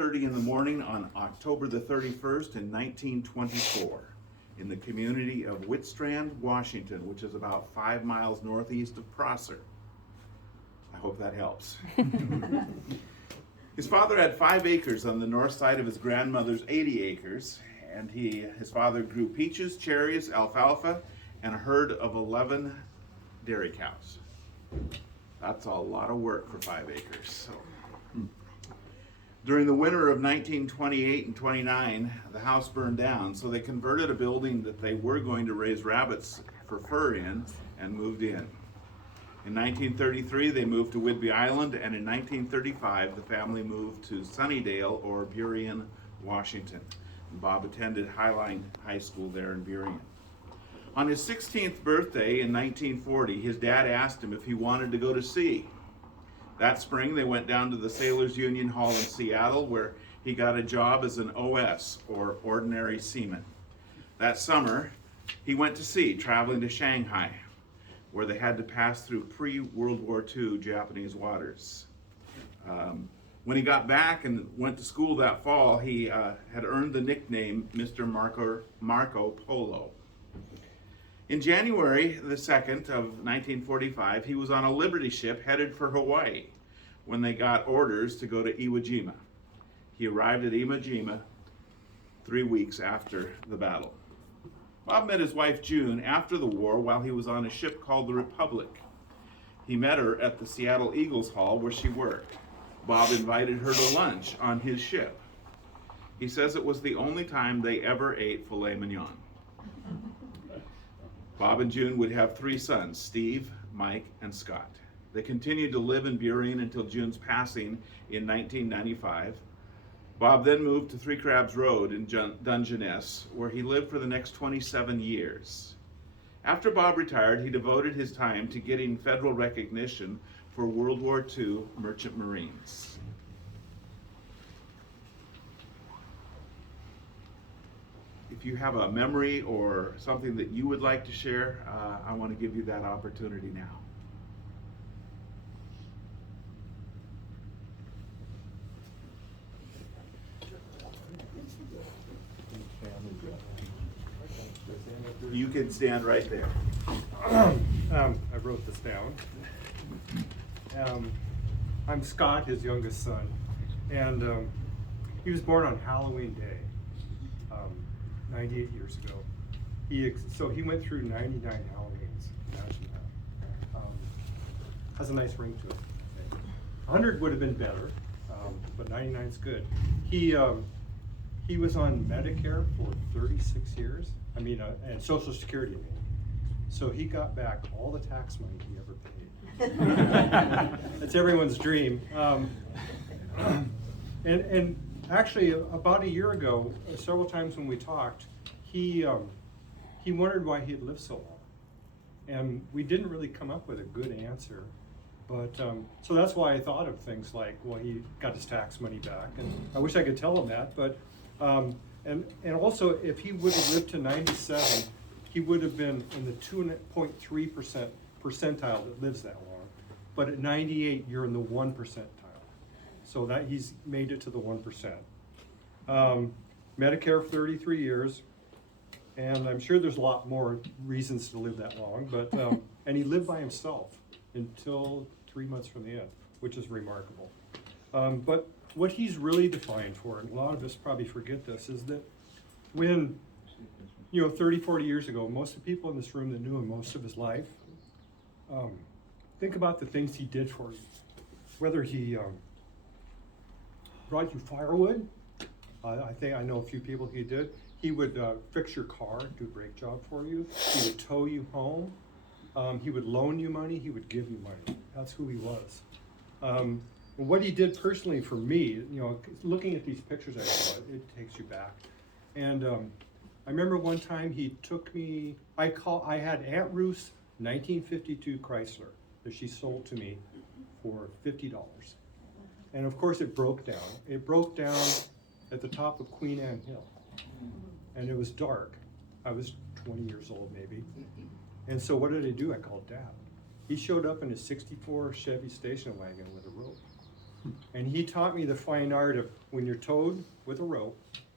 6:30 in the morning on October the 31st in 1924 in the community of Whitstrand, Washington, which is about 5 miles northeast of Prosser. I hope that helps. His father had 5 acres on the north side of his grandmother's 80 acres, and his father grew peaches, cherries, alfalfa, and a herd of 11 dairy cows. That's a lot of work for 5 acres. During the winter of 1928 and 29, the house burned down, so they converted a building that they were going to raise rabbits for fur in and moved in. In 1933, they moved to Whidbey Island, and in 1935, the family moved to Sunnydale or Burien, Washington. Bob attended Highline High School there in Burien. On his 16th birthday in 1940, his dad asked him if he wanted to go to sea. That spring, they went down to the Sailors Union Hall in Seattle, where he got a job as an OS, or ordinary seaman. That summer, he went to sea, traveling to Shanghai, where they had to pass through pre-World War II Japanese waters. When he got back and went to school that fall, he had earned the nickname Mr. Marco Polo. In January the 2nd of 1945, he was on a Liberty ship headed for Hawaii when they got orders to go to Iwo Jima. He arrived at Iwo Jima 3 weeks after the battle. Bob met his wife June after the war while he was on a ship called the Republic. He met her at the Seattle Eagles Hall where she worked. Bob invited her to lunch on his ship. He says it was the only time they ever ate filet mignon. Bob and June would have 3 sons, Steve, Mike, and Scott. They continued to live in Burien until June's passing in 1995. Bob then moved to Three Crabs Road in Dungeness, where he lived for the next 27 years. After Bob retired, he devoted his time to getting federal recognition for World War II merchant marines. If you have a memory or something that you would like to share, I want to give you that opportunity now. You can stand right there. I wrote this down. I'm Scott, his youngest son, and he was born on Halloween Day, 98 years ago. So he went through 99 Halloweens. Imagine that. Has a nice ring to it. 100 would have been better, but 99 is good. He was on Medicare for 36 years. And Social Security. So he got back all the tax money he ever paid. That's everyone's dream. And actually, about a year ago, several times when we talked, he wondered why he had lived so long, and we didn't really come up with a good answer. But so that's why I thought of things like, well, he got his tax money back, and I wish I could tell him that. But and also, if he would have lived to 97, he would have been in the 2.3% percentile that lives that long. But at 98, you're in the 1 percentile. So that he's made it to the 1%. Medicare for 33 years, and I'm sure there's a lot more reasons to live that long, but and he lived by himself until 3 months from the end, which is remarkable. But what he's really defined for, and a lot of us probably forget this, is that when, 30, 40 years ago, most of the people in this room that knew him most of his life, think about the things he did for you. Whether he brought you firewood, I know a few people he did. He would fix your car, do a brake job for you. He would tow you home. He would loan you money. He would give you money. That's who he was. And what he did personally for me, looking at these pictures I saw, it takes you back. And I remember one time he took me. I had Aunt Ruth's 1952 Chrysler that she sold to me for $50. And of course it broke down. It broke down at the top of Queen Anne Hill. And it was dark. I was 20 years old maybe. And so what did I do? I called Dad. He showed up in his 64 Chevy station wagon with a rope. And he taught me the fine art of when you're towed with a rope,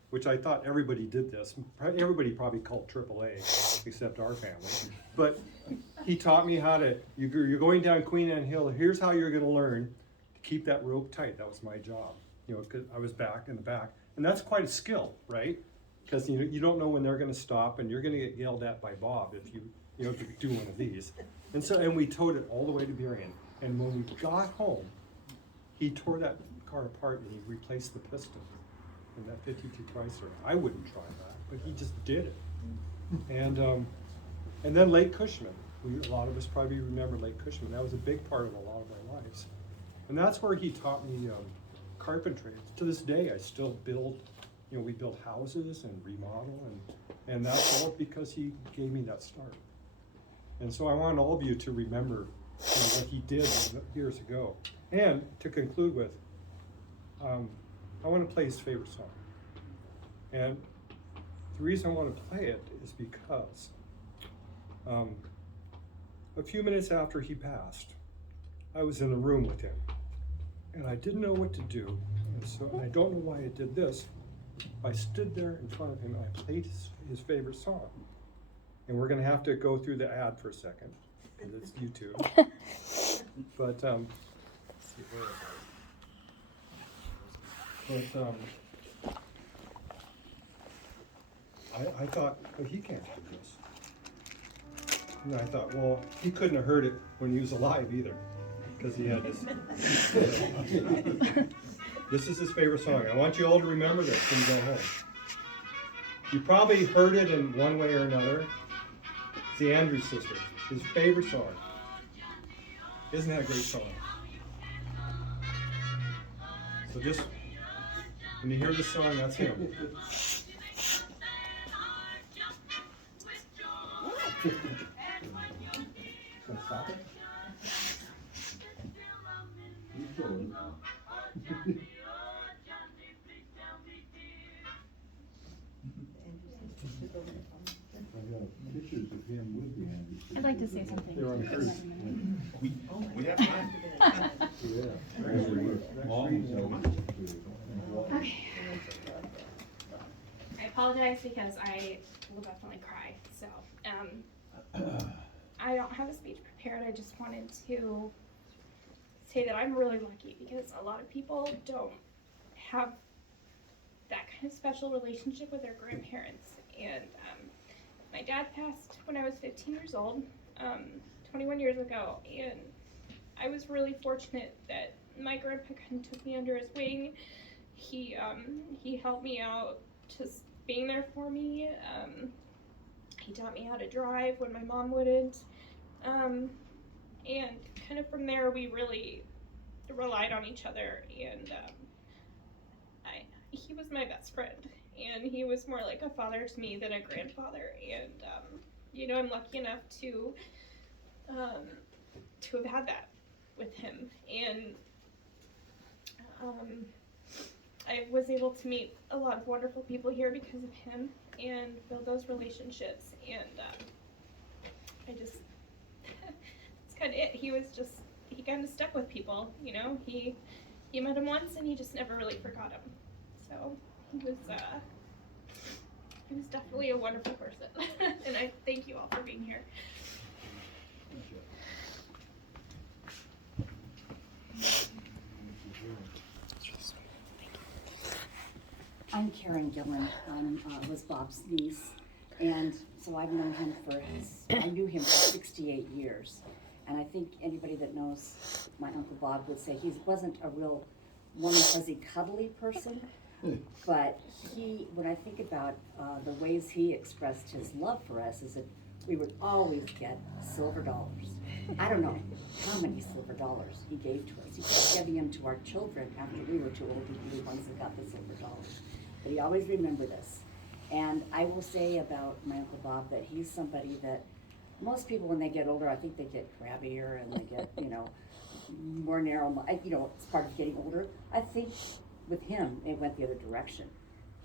which I thought everybody did this. Everybody probably called AAA, except our family. But he taught me how to, you're going down Queen Anne Hill, here's how you're gonna learn to keep that rope tight. That was my job, you know, 'cause I was back in the back. And that's quite a skill, right? Because you don't know when they're gonna stop, and you're gonna get yelled at by Bob if you do one of these. And we towed it all the way to Burien. And when we got home, he tore that car apart and he replaced the piston in that 52 Chrysler. I wouldn't try that, but he just did it. And then Lake Cushman. A lot of us probably remember Lake Cushman. That was a big part of a lot of our lives. And that's where he taught me carpentry. To this day, I still build, we build houses and remodel, and that's all because he gave me that start. And so I want all of you to remember what he did years ago. And to conclude with, I want to play his favorite song. And the reason I want to play it is because a few minutes after he passed, I was in a room with him. And I didn't know what to do. And I don't know why I did this. I stood there in front of him and I played his favorite song. And we're going to have to go through the ad for a second, because it's YouTube. But, let's see, where is it? But, I thought, well, he can't do this. And I thought, well, he couldn't have heard it when he was alive either, because he had this. This is his favorite song. I want you all to remember this when you go home. You probably heard it in one way or another. It's the Andrews Sisters, his favorite song. Isn't that a great song? So just, when you hear this song, that's him. Stop it? Pictures of him with the Andrews. I'd like to say something. They're on cruise. We have time. Okay. I apologize because I will definitely cry. So, I don't have a speech prepared. I just wanted to say that I'm really lucky because a lot of people don't have that kind of special relationship with their grandparents. And my dad passed when I was 15 years old, 21 years ago, and I was really fortunate that my grandpa kind of took me under his wing. He helped me out, just being there for me. He taught me how to drive when my mom wouldn't, and kind of from there we really relied on each other. And he was my best friend, and he was more like a father to me than a grandfather. And I'm lucky enough to have had that with him. And I was able to meet a lot of wonderful people here because of him and build those relationships. And it's kind of it. He kind of stuck with people, He met him once and he just never really forgot him. So he was definitely a wonderful person. And I thank you all for being here. I'm Karen Gillen. I was Bob's niece, and so I've known him I knew him for 68 years. And I think anybody that knows my Uncle Bob would say he wasn't a real warm, fuzzy, cuddly person, but when I think about the ways he expressed his love for us, is that we would always get silver dollars. I don't know how many silver dollars he gave to us. He kept giving them to our children after we were too old to be the ones that got the silver dollars. But he always remembered us. And I will say about my Uncle Bob that he's somebody that most people, when they get older, I think they get crabbier and they get, more narrow. It's part of getting older. I think with him, it went the other direction.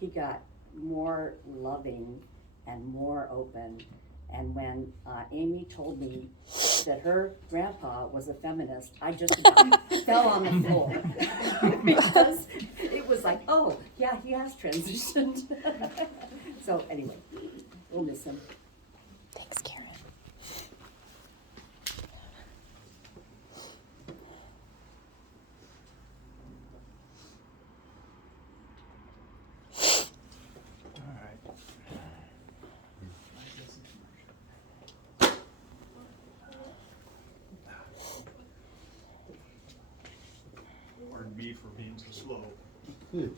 He got more loving and more open. And when Amy told me that her grandpa was a feminist, I just about fell on the floor. Because it was like, oh, yeah, he has transitioned. So anyway, we'll miss him. Thanks, Karen. Pardon me for being so slow. New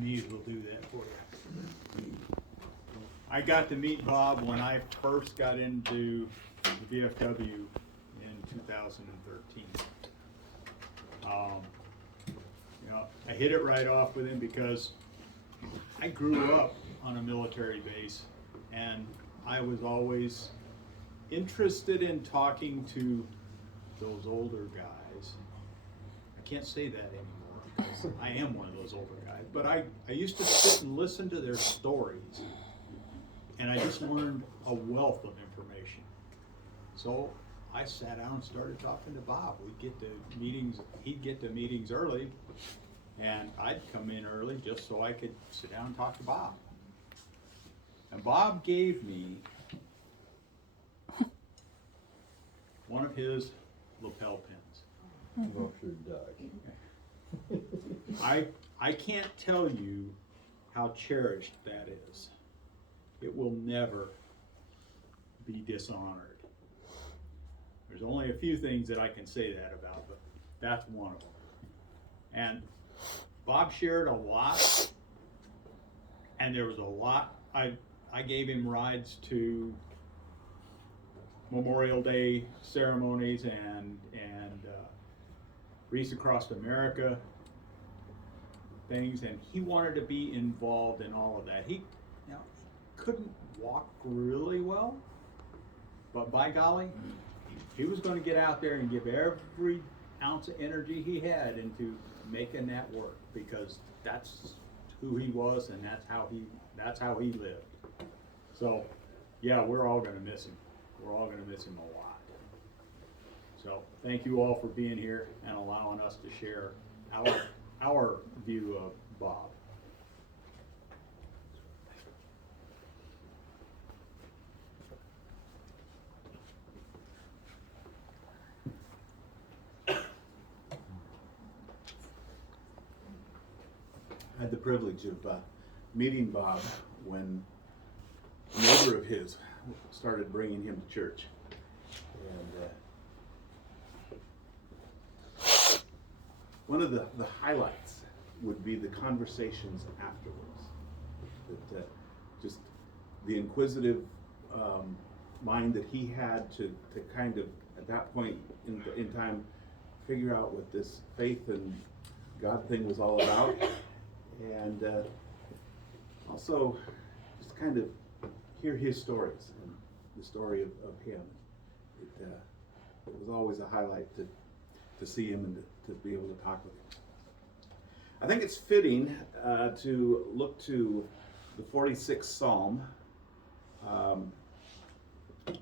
knees will do that for you. I got to meet Bob when I first got into the VFW in 2013. You know, I hit it right off with him because I grew up on a military base, and I was always interested in talking to those older guys. I can't say that anymore because I am one of those older guys, but I used to sit and listen to their stories, and I just learned a wealth of information. So I sat down and started talking to Bob. We'd get to meetings, he'd get to meetings early, and I'd come in early just so I could sit down and talk to Bob. And Bob gave me one of his lapel pins. Officer Doug. I can't tell you how cherished that is. It will never be dishonored. There's only a few things that I can say that about, but that's one of them. And Bob shared a lot, and there was a lot. I gave him rides to Memorial Day ceremonies and Reese Across America things, and he wanted to be involved in all of that. He couldn't walk really well, but by golly, he was going to get out there and give every ounce of energy he had into making that work, because that's who he was and that's how he lived. So yeah, we're all going to miss him. We're all going to miss him a lot. So thank you all for being here and allowing us to share our view of Bob. I had the privilege of meeting Bob when a neighbor of his started bringing him to church. And one of the highlights would be the conversations afterwards. That just the inquisitive mind that he had to kind of, at that point in time, figure out what this faith and God thing was all about. And also just kind of hear his stories and the story of him. It was always a highlight to see him and to be able to talk with him. I think it's fitting to look to the 46th Psalm.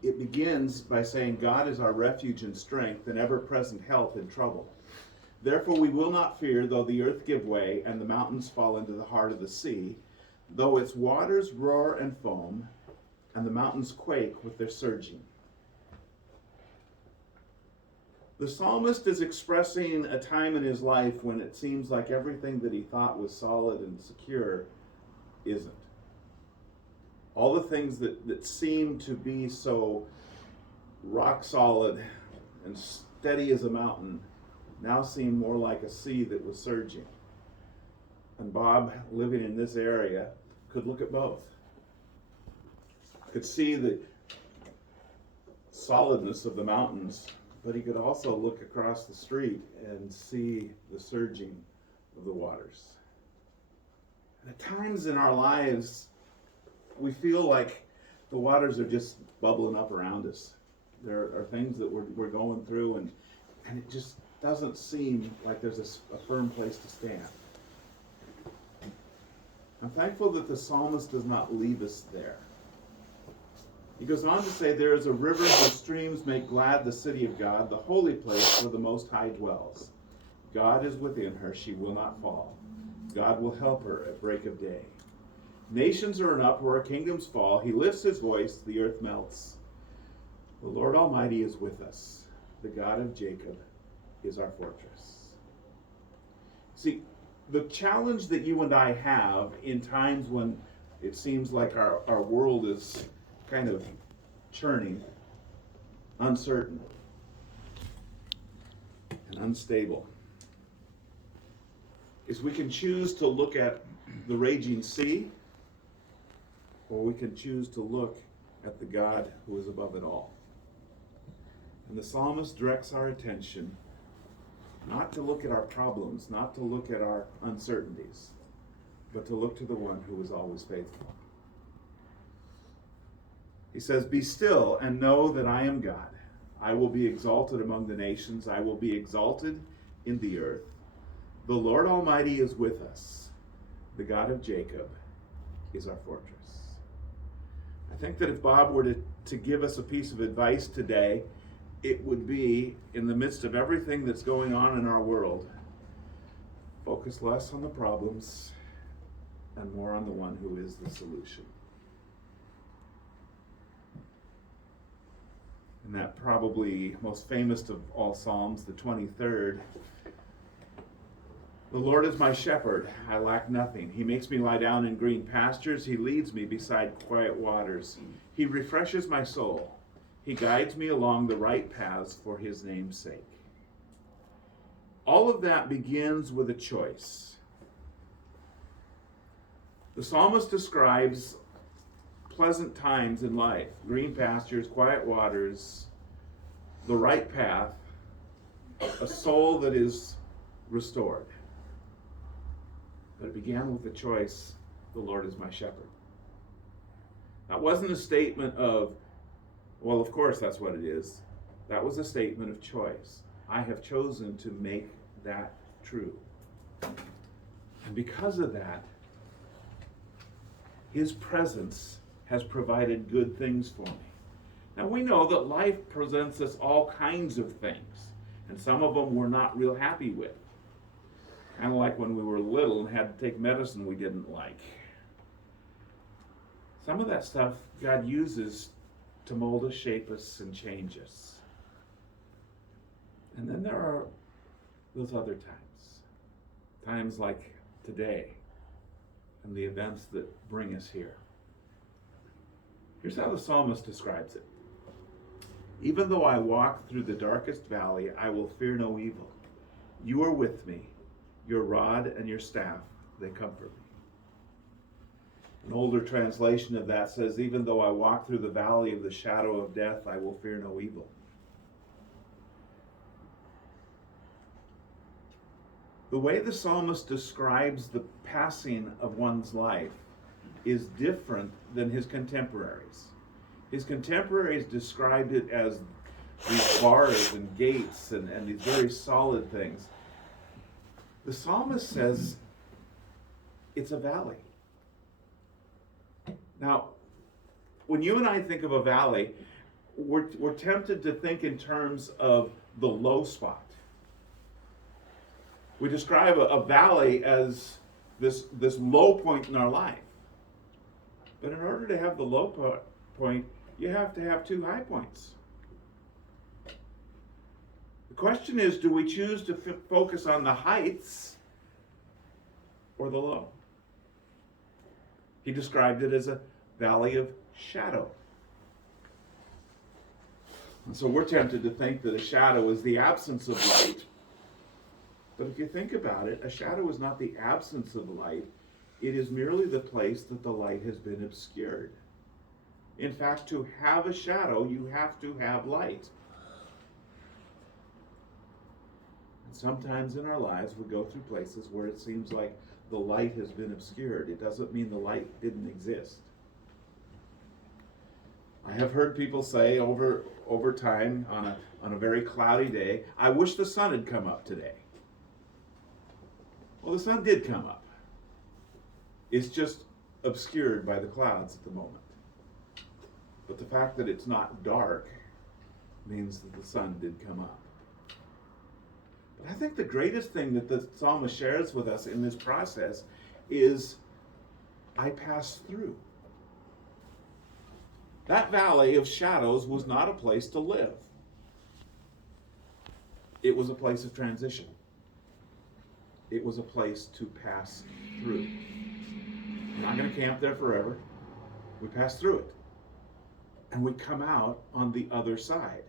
It begins by saying, God is our refuge and strength, and ever-present help in trouble. Therefore we will not fear, though the earth give way, and the mountains fall into the heart of the sea, though its waters roar and foam, and the mountains quake with their surging. The psalmist is expressing a time in his life when it seems like everything that he thought was solid and secure isn't. All the things that seem to be so rock solid and steady as a mountain now seem more like a sea that was surging. And Bob, living in this area, could look at both. Could see the solidness of the mountains, but he could also look across the street and see the surging of the waters. And at times in our lives, we feel like the waters are just bubbling up around us. There are things that we're going through, and it just doesn't seem like there's a firm place to stand. I'm thankful that the psalmist does not leave us there. He goes on to say, there is a river whose streams make glad the city of God, the holy place where the Most High dwells. God is within her, she will not fall. God will help her at break of day. Nations are in uproar, kingdoms fall. He lifts his voice, the earth melts. The Lord Almighty is with us. The God of Jacob is our fortress. See, the challenge that you and I have in times when it seems like our world is kind of churning, uncertain, and unstable, is we can choose to look at the raging sea, or we can choose to look at the God who is above it all. And the psalmist directs our attention not to look at our problems, not to look at our uncertainties, but to look to the one who is always faithful. He says, be still and know that I am God. I will be exalted among the nations. I will be exalted in the earth. The Lord Almighty is with us. The God of Jacob is our fortress. I think that if Bob were to give us a piece of advice today, it would be, in the midst of everything that's going on in our world, focus less on the problems and more on the one who is the solution. And that probably most famous of all Psalms, the 23rd, the Lord is my shepherd, I lack nothing. He makes me lie down in green pastures. He leads me beside quiet waters. He refreshes my soul. He guides me along the right paths for his name's sake. All of that begins with a choice. The psalmist describes pleasant times in life, green pastures, quiet waters, the right path, a soul that is restored. But it began with the choice, the Lord is my shepherd. That wasn't a statement of, well, of course that's what it is. That was a statement of choice. I have chosen to make that true. And because of that, his presence has provided good things for me. Now we know that life presents us all kinds of things, and some of them we're not real happy with. Kind of like when we were little and had to take medicine we didn't like. Some of that stuff God uses to mold us, shape us, and change us. And then there are those other times like today, and the events that bring us here. Here's how the psalmist describes it. Even though I walk through the darkest valley, I will fear no evil. You are with me. Your rod and your staff, they comfort me. An older translation of that says, even though I walk through the valley of the shadow of death, I will fear no evil. The way the psalmist describes the passing of one's life is different than his contemporaries. His contemporaries described it as these bars and gates and these very solid things. The psalmist says it's a valley. Now, when you and I think of a valley, we're tempted to think in terms of the low spot. We describe a valley as this low point in our life. But in order to have the low point, you have to have two high points. The question is, do we choose to focus on the heights or the low? He described it as a valley of shadow. And so we're tempted to think that a shadow is the absence of light. But if you think about it, a shadow is not the absence of light. It is merely the place that the light has been obscured. In fact, to have a shadow, you have to have light. And sometimes in our lives, we go through places where it seems like the light has been obscured. It doesn't mean the light didn't exist. I have heard people say over time on a very cloudy day, I wish the sun had come up today. Well, the sun did come up. It's just obscured by the clouds at the moment. But the fact that it's not dark means that the sun did come up. But I think the greatest thing that the psalmist shares with us in this process is, I passed through. That valley of shadows was not a place to live. It was a place of transition. It was a place to pass through. We're not going to camp there forever. We pass through it. And we come out on the other side.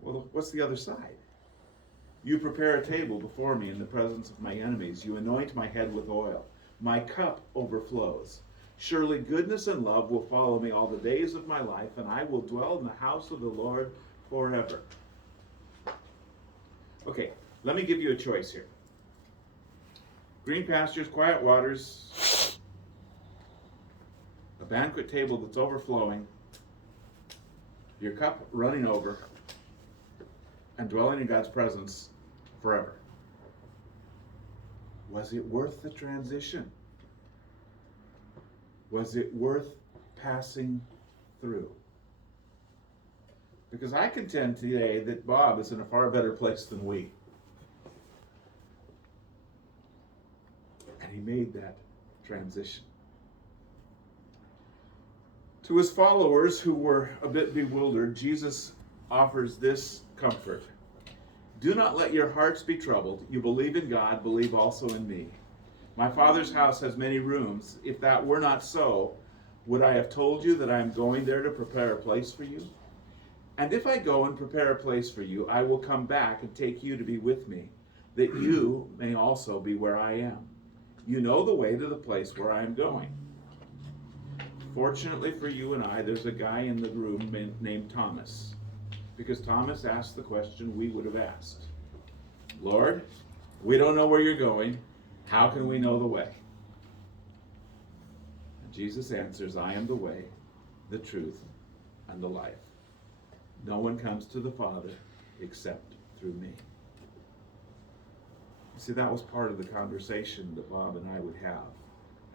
Well, what's the other side? You prepare a table before me in the presence of my enemies. You anoint my head with oil. My cup overflows. Surely goodness and love will follow me all the days of my life, and I will dwell in the house of the Lord forever. Okay, let me give you a choice here. Green pastures, quiet waters, a banquet table that's overflowing, your cup running over, and dwelling in God's presence forever. Was it worth the transition? Was it worth passing through? Because I contend today that Bob is in a far better place than we. And he made that transition. To his followers who were a bit bewildered, Jesus offers this comfort. Do not let your hearts be troubled. You believe in God, believe also in me. My Father's house has many rooms. If that were not so, would I have told you that I am going there to prepare a place for you? And if I go and prepare a place for you, I will come back and take you to be with me, that you may also be where I am. You know the way to the place where I am going. Fortunately for you and I, there's a guy in the room named Thomas, because Thomas asked the question we would have asked. Lord, we don't know where you're going. How can we know the way? And Jesus answers, I am the way, the truth, and the life. No one comes to the Father except through me. You see, that was part of the conversation that Bob and I would have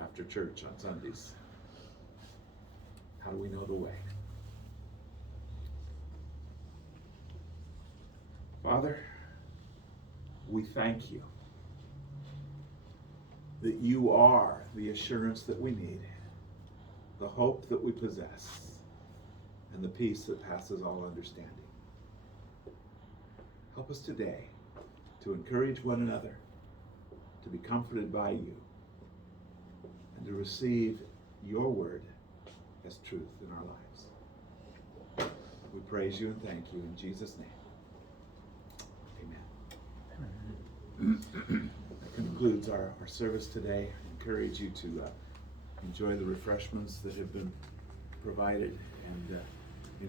after church on Sundays. How do we know the way? Father, we thank you that you are the assurance that we need, the hope that we possess, and the peace that passes all understanding. Help us today to encourage one another, to be comforted by you, and to receive your word as truth in our lives. We praise you and thank you in Jesus' name. Amen. That concludes our service today. I encourage you to enjoy the refreshments that have been provided, and